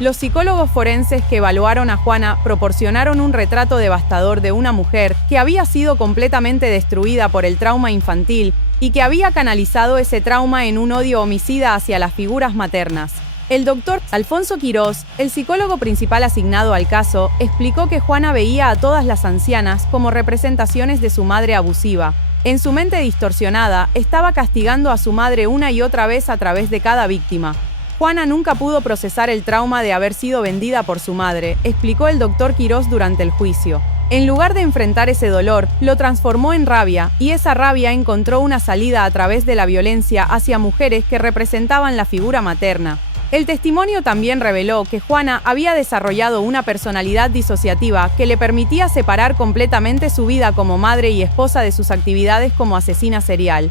Los psicólogos forenses que evaluaron a Juana proporcionaron un retrato devastador de una mujer que había sido completamente destruida por el trauma infantil y que había canalizado ese trauma en un odio homicida hacia las figuras maternas. El doctor Alfonso Quirós, el psicólogo principal asignado al caso, explicó que Juana veía a todas las ancianas como representaciones de su madre abusiva. En su mente distorsionada, estaba castigando a su madre una y otra vez a través de cada víctima. Juana nunca pudo procesar el trauma de haber sido vendida por su madre, explicó el doctor Quirós durante el juicio. En lugar de enfrentar ese dolor, lo transformó en rabia, y esa rabia encontró una salida a través de la violencia hacia mujeres que representaban la figura materna. El testimonio también reveló que Juana había desarrollado una personalidad disociativa que le permitía separar completamente su vida como madre y esposa de sus actividades como asesina serial.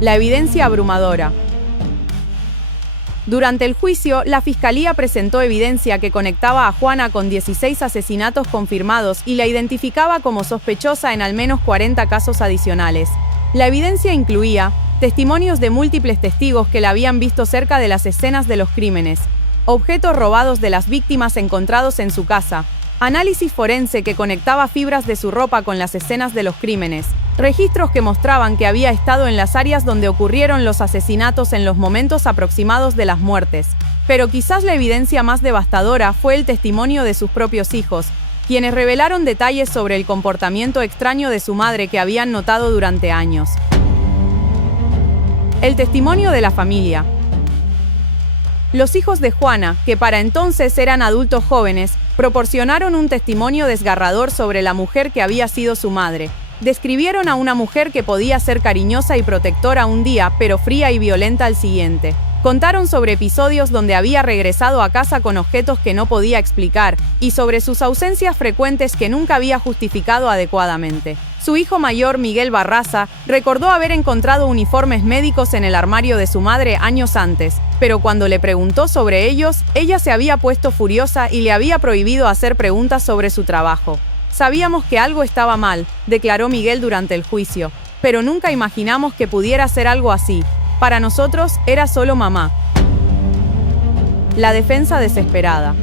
La evidencia abrumadora. Durante el juicio, la Fiscalía presentó evidencia que conectaba a Juana con 16 asesinatos confirmados y la identificaba como sospechosa en al menos 40 casos adicionales. La evidencia incluía testimonios de múltiples testigos que la habían visto cerca de las escenas de los crímenes, objetos robados de las víctimas encontrados en su casa, análisis forense que conectaba fibras de su ropa con las escenas de los crímenes, registros que mostraban que había estado en las áreas donde ocurrieron los asesinatos en los momentos aproximados de las muertes. Pero quizás la evidencia más devastadora fue el testimonio de sus propios hijos, quienes revelaron detalles sobre el comportamiento extraño de su madre que habían notado durante años. El testimonio de la familia. Los hijos de Juana, que para entonces eran adultos jóvenes, proporcionaron un testimonio desgarrador sobre la mujer que había sido su madre. Describieron a una mujer que podía ser cariñosa y protectora un día, pero fría y violenta al siguiente. Contaron sobre episodios donde había regresado a casa con objetos que no podía explicar, y sobre sus ausencias frecuentes que nunca había justificado adecuadamente. Su hijo mayor, Miguel Barraza, recordó haber encontrado uniformes médicos en el armario de su madre años antes, pero cuando le preguntó sobre ellos, ella se había puesto furiosa y le había prohibido hacer preguntas sobre su trabajo. Sabíamos que algo estaba mal, declaró Miguel durante el juicio, pero nunca imaginamos que pudiera ser algo así. Para nosotros, era solo mamá. La defensa desesperada.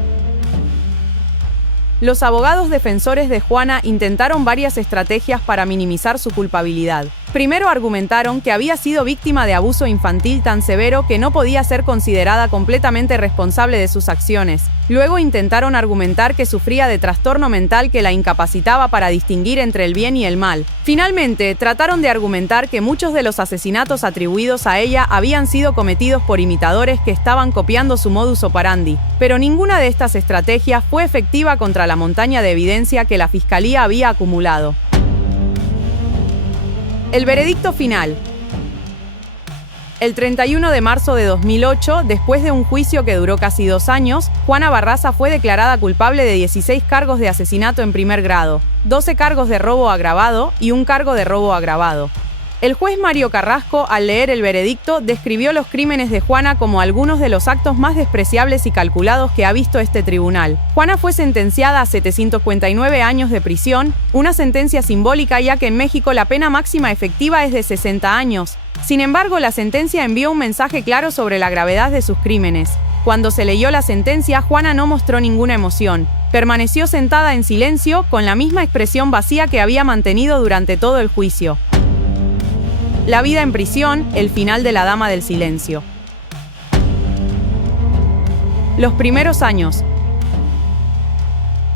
Los abogados defensores de Juana intentaron varias estrategias para minimizar su culpabilidad. Primero argumentaron que había sido víctima de abuso infantil tan severo que no podía ser considerada completamente responsable de sus acciones. Luego intentaron argumentar que sufría de trastorno mental que la incapacitaba para distinguir entre el bien y el mal. Finalmente, trataron de argumentar que muchos de los asesinatos atribuidos a ella habían sido cometidos por imitadores que estaban copiando su modus operandi. Pero ninguna de estas estrategias fue efectiva contra la montaña de evidencia que la Fiscalía había acumulado. El veredicto final. El 31 de marzo de 2008, después de un juicio que duró casi 2 años, Juana Barraza fue declarada culpable de 16 cargos de asesinato en primer grado, 12 cargos de robo agravado y 1 cargo de robo agravado. El juez Mario Carrasco, al leer el veredicto, describió los crímenes de Juana como algunos de los actos más despreciables y calculados que ha visto este tribunal. Juana fue sentenciada a 759 años de prisión, una sentencia simbólica ya que en México la pena máxima efectiva es de 60 años. Sin embargo, la sentencia envió un mensaje claro sobre la gravedad de sus crímenes. Cuando se leyó la sentencia, Juana no mostró ninguna emoción. Permaneció sentada en silencio, con la misma expresión vacía que había mantenido durante todo el juicio. La vida en prisión, el final de la Dama del Silencio. Los primeros años.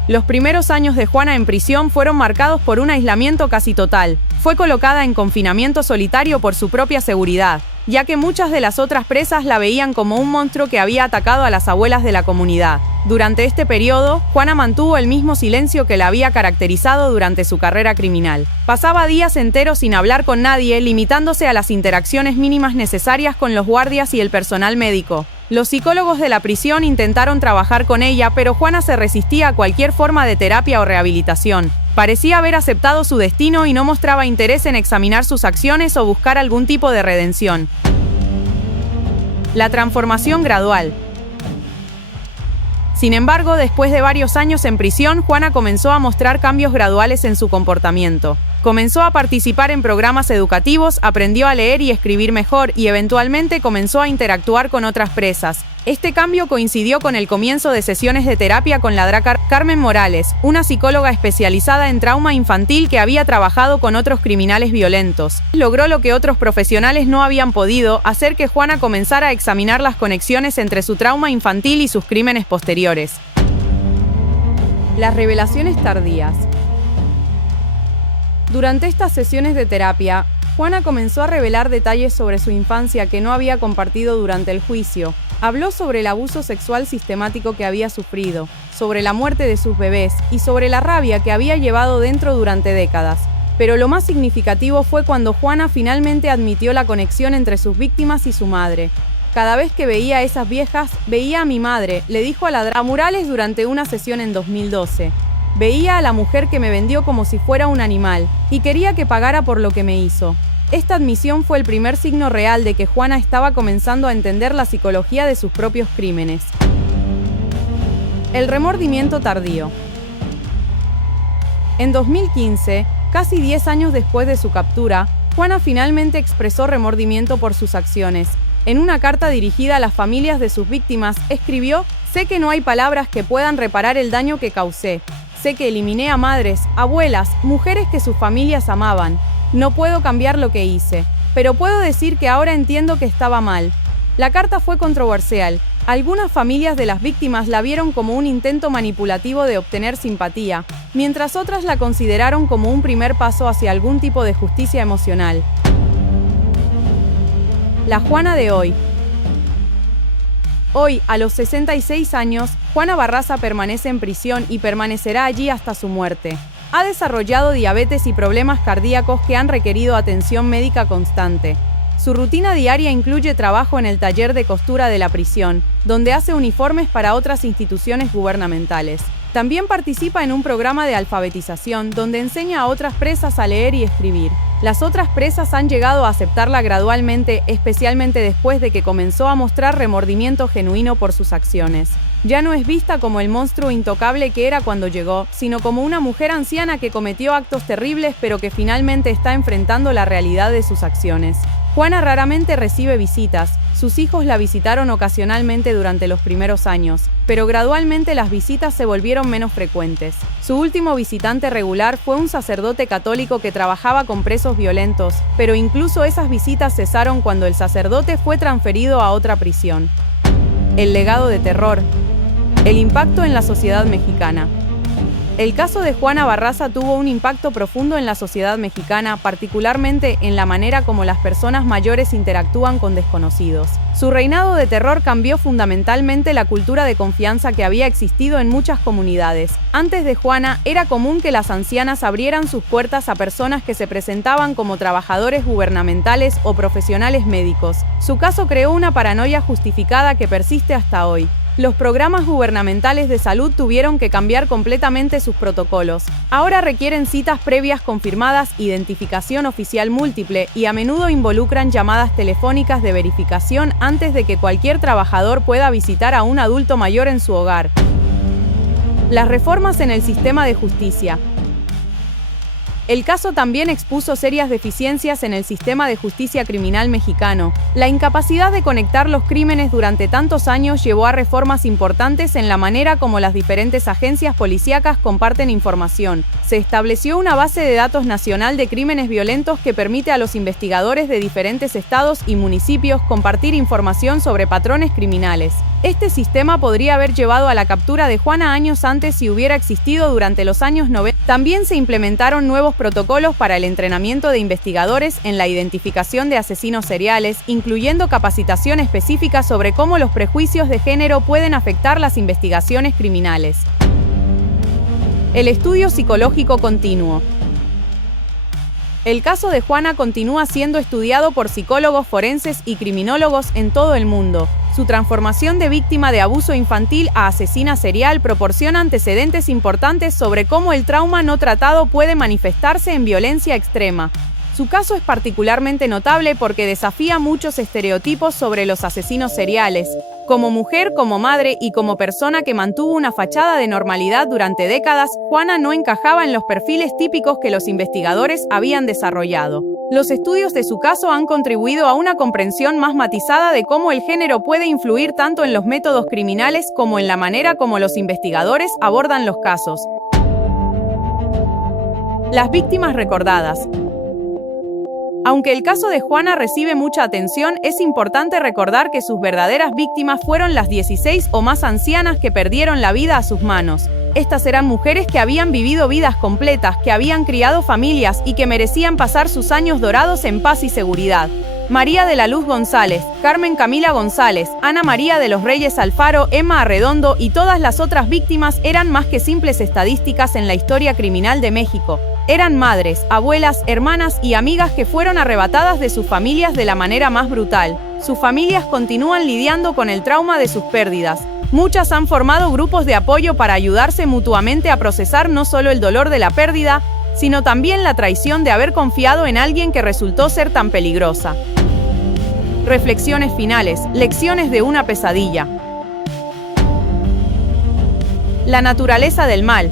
Los primeros años de Juana en prisión fueron marcados por un aislamiento casi total. Fue colocada en confinamiento solitario por su propia seguridad, ya que muchas de las otras presas la veían como un monstruo que había atacado a las abuelas de la comunidad. Durante este periodo, Juana mantuvo el mismo silencio que la había caracterizado durante su carrera criminal. Pasaba días enteros sin hablar con nadie, limitándose a las interacciones mínimas necesarias con los guardias y el personal médico. Los psicólogos de la prisión intentaron trabajar con ella, pero Juana se resistía a cualquier forma de terapia o rehabilitación. Parecía haber aceptado su destino y no mostraba interés en examinar sus acciones o buscar algún tipo de redención. La transformación gradual. Sin embargo, después de varios años en prisión, Juana comenzó a mostrar cambios graduales en su comportamiento. Comenzó a participar en programas educativos, aprendió a leer y escribir mejor y eventualmente comenzó a interactuar con otras presas. Este cambio coincidió con el comienzo de sesiones de terapia con la DRA Carmen Morales, una psicóloga especializada en trauma infantil que había trabajado con otros criminales violentos. Logró lo que otros profesionales no habían podido, hacer que Juana comenzara a examinar las conexiones entre su trauma infantil y sus crímenes posteriores. Las revelaciones tardías. Durante estas sesiones de terapia, Juana comenzó a revelar detalles sobre su infancia que no había compartido durante el juicio. Habló sobre el abuso sexual sistemático que había sufrido, sobre la muerte de sus bebés y sobre la rabia que había llevado dentro durante décadas. Pero lo más significativo fue cuando Juana finalmente admitió la conexión entre sus víctimas y su madre. Cada vez que veía a esas viejas, veía a mi madre, le dijo a la DRA Morales durante una sesión en 2012. Veía a la mujer que me vendió como si fuera un animal, y quería que pagara por lo que me hizo. Esta admisión fue el primer signo real de que Juana estaba comenzando a entender la psicología de sus propios crímenes. El remordimiento tardío. En 2015, casi 10 años después de su captura, Juana finalmente expresó remordimiento por sus acciones. En una carta dirigida a las familias de sus víctimas, escribió: «Sé que no hay palabras que puedan reparar el daño que causé. Sé que eliminé a madres, abuelas, mujeres que sus familias amaban. No puedo cambiar lo que hice, pero puedo decir que ahora entiendo que estaba mal». La carta fue controversial. Algunas familias de las víctimas la vieron como un intento manipulativo de obtener simpatía, mientras otras la consideraron como un primer paso hacia algún tipo de justicia emocional. La Juana de hoy. Hoy, a los 66 años, Juana Barraza permanece en prisión y permanecerá allí hasta su muerte. Ha desarrollado diabetes y problemas cardíacos que han requerido atención médica constante. Su rutina diaria incluye trabajo en el taller de costura de la prisión, donde hace uniformes para otras instituciones gubernamentales. También participa en un programa de alfabetización donde enseña a otras presas a leer y escribir. Las otras presas han llegado a aceptarla gradualmente, especialmente después de que comenzó a mostrar remordimiento genuino por sus acciones. Ya no es vista como el monstruo intocable que era cuando llegó, sino como una mujer anciana que cometió actos terribles pero que finalmente está enfrentando la realidad de sus acciones. Juana raramente recibe visitas. Sus hijos la visitaron ocasionalmente durante los primeros años, pero gradualmente las visitas se volvieron menos frecuentes. Su último visitante regular fue un sacerdote católico que trabajaba con presos violentos, pero incluso esas visitas cesaron cuando el sacerdote fue transferido a otra prisión. El legado de terror. El impacto en la sociedad mexicana. El caso de Juana Barraza tuvo un impacto profundo en la sociedad mexicana, particularmente en la manera como las personas mayores interactúan con desconocidos. Su reinado de terror cambió fundamentalmente la cultura de confianza que había existido en muchas comunidades. Antes de Juana, era común que las ancianas abrieran sus puertas a personas que se presentaban como trabajadores gubernamentales o profesionales médicos. Su caso creó una paranoia justificada que persiste hasta hoy. Los programas gubernamentales de salud tuvieron que cambiar completamente sus protocolos. Ahora requieren citas previas confirmadas, identificación oficial múltiple y a menudo involucran llamadas telefónicas de verificación antes de que cualquier trabajador pueda visitar a un adulto mayor en su hogar. Las reformas en el sistema de justicia. El caso también expuso serias deficiencias en el sistema de justicia criminal mexicano. La incapacidad de conectar los crímenes durante tantos años llevó a reformas importantes en la manera como las diferentes agencias policíacas comparten información. Se estableció una base de datos nacional de crímenes violentos que permite a los investigadores de diferentes estados y municipios compartir información sobre patrones criminales. Este sistema podría haber llevado a la captura de Juana años antes si hubiera existido durante los años 90. También se implementaron nuevos protocolos para el entrenamiento de investigadores en la identificación de asesinos seriales, incluyendo capacitación específica sobre cómo los prejuicios de género pueden afectar las investigaciones criminales. El estudio psicológico continuo. El caso de Juana continúa siendo estudiado por psicólogos forenses y criminólogos en todo el mundo. Su transformación de víctima de abuso infantil a asesina serial proporciona antecedentes importantes sobre cómo el trauma no tratado puede manifestarse en violencia extrema. Su caso es particularmente notable porque desafía muchos estereotipos sobre los asesinos seriales. Como mujer, como madre y como persona que mantuvo una fachada de normalidad durante décadas, Juana no encajaba en los perfiles típicos que los investigadores habían desarrollado. Los estudios de su caso han contribuido a una comprensión más matizada de cómo el género puede influir tanto en los métodos criminales como en la manera como los investigadores abordan los casos. Las víctimas recordadas. Aunque el caso de Juana recibe mucha atención, es importante recordar que sus verdaderas víctimas fueron las 16 o más ancianas que perdieron la vida a sus manos. Estas eran mujeres que habían vivido vidas completas, que habían criado familias y que merecían pasar sus años dorados en paz y seguridad. María de la Luz González, Carmen Camila González, Ana María de los Reyes Alfaro, Emma Arredondo y todas las otras víctimas eran más que simples estadísticas en la historia criminal de México. Eran madres, abuelas, hermanas y amigas que fueron arrebatadas de sus familias de la manera más brutal. Sus familias continúan lidiando con el trauma de sus pérdidas. Muchas han formado grupos de apoyo para ayudarse mutuamente a procesar no solo el dolor de la pérdida, sino también la traición de haber confiado en alguien que resultó ser tan peligrosa. Reflexiones finales, lecciones de una pesadilla. La naturaleza del mal.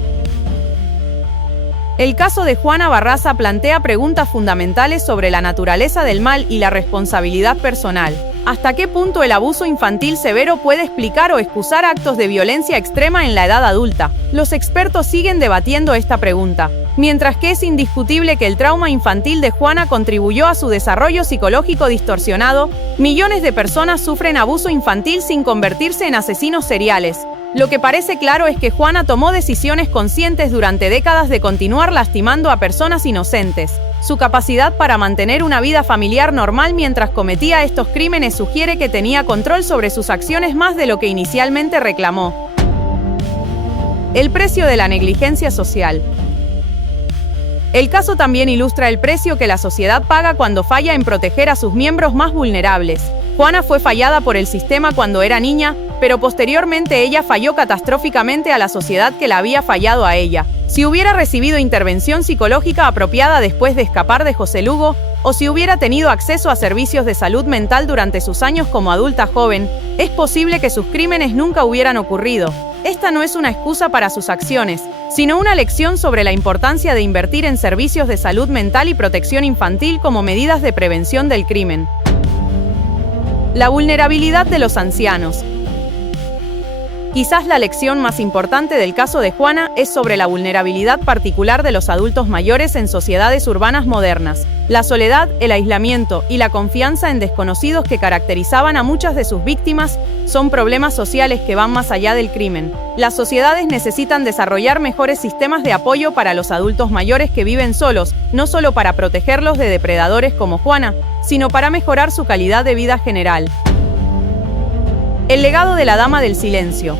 El caso de Juana Barraza plantea preguntas fundamentales sobre la naturaleza del mal y la responsabilidad personal. ¿Hasta qué punto el abuso infantil severo puede explicar o excusar actos de violencia extrema en la edad adulta? Los expertos siguen debatiendo esta pregunta. Mientras que es indiscutible que el trauma infantil de Juana contribuyó a su desarrollo psicológico distorsionado, millones de personas sufren abuso infantil sin convertirse en asesinos seriales. Lo que parece claro es que Juana tomó decisiones conscientes durante décadas de continuar lastimando a personas inocentes. Su capacidad para mantener una vida familiar normal mientras cometía estos crímenes sugiere que tenía control sobre sus acciones más de lo que inicialmente reclamó. El precio de la negligencia social. El caso también ilustra el precio que la sociedad paga cuando falla en proteger a sus miembros más vulnerables. Juana fue fallada por el sistema cuando era niña, pero posteriormente ella falló catastróficamente a la sociedad que la había fallado a ella. Si hubiera recibido intervención psicológica apropiada después de escapar de José Lugo, o si hubiera tenido acceso a servicios de salud mental durante sus años como adulta joven, es posible que sus crímenes nunca hubieran ocurrido. Esta no es una excusa para sus acciones, sino una lección sobre la importancia de invertir en servicios de salud mental y protección infantil como medidas de prevención del crimen. La vulnerabilidad de los ancianos. Quizás la lección más importante del caso de Juana es sobre la vulnerabilidad particular de los adultos mayores en sociedades urbanas modernas. La soledad, el aislamiento y la confianza en desconocidos que caracterizaban a muchas de sus víctimas son problemas sociales que van más allá del crimen. Las sociedades necesitan desarrollar mejores sistemas de apoyo para los adultos mayores que viven solos, no solo para protegerlos de depredadores como Juana, sino para mejorar su calidad de vida general. El legado de la Dama del Silencio.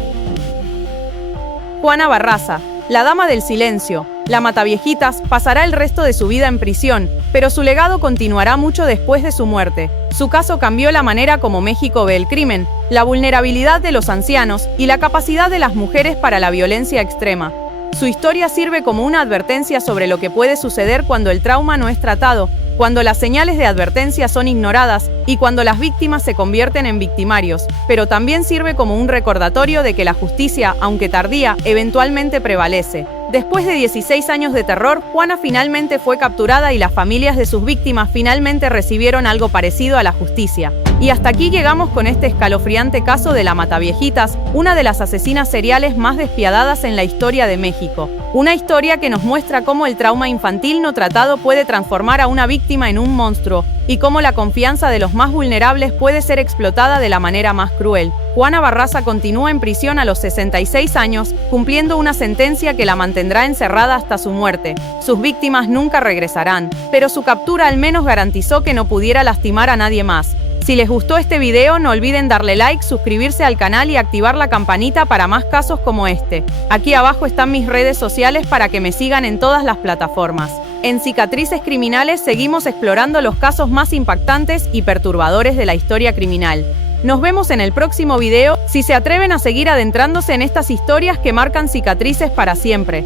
Juana Barraza, la Dama del Silencio, la Mataviejitas, pasará el resto de su vida en prisión, pero su legado continuará mucho después de su muerte. Su caso cambió la manera como México ve el crimen, la vulnerabilidad de los ancianos y la capacidad de las mujeres para la violencia extrema. Su historia sirve como una advertencia sobre lo que puede suceder cuando el trauma no es tratado, cuando las señales de advertencia son ignoradas y cuando las víctimas se convierten en victimarios, pero también sirve como un recordatorio de que la justicia, aunque tardía, eventualmente prevalece. Después de 16 años de terror, Juana finalmente fue capturada y las familias de sus víctimas finalmente recibieron algo parecido a la justicia. Y hasta aquí llegamos con este escalofriante caso de la Mataviejitas, una de las asesinas seriales más despiadadas en la historia de México. Una historia que nos muestra cómo el trauma infantil no tratado puede transformar a una víctima en un monstruo, y cómo la confianza de los más vulnerables puede ser explotada de la manera más cruel. Juana Barraza continúa en prisión a los 66 años, cumpliendo una sentencia que la mantendrá encerrada hasta su muerte. Sus víctimas nunca regresarán, pero su captura al menos garantizó que no pudiera lastimar a nadie más. Si les gustó este video, no olviden darle like, suscribirse al canal y activar la campanita para más casos como este. Aquí abajo están mis redes sociales para que me sigan en todas las plataformas. En Cicatrices Criminales seguimos explorando los casos más impactantes y perturbadores de la historia criminal. Nos vemos en el próximo video, si se atreven a seguir adentrándose en estas historias que marcan cicatrices para siempre.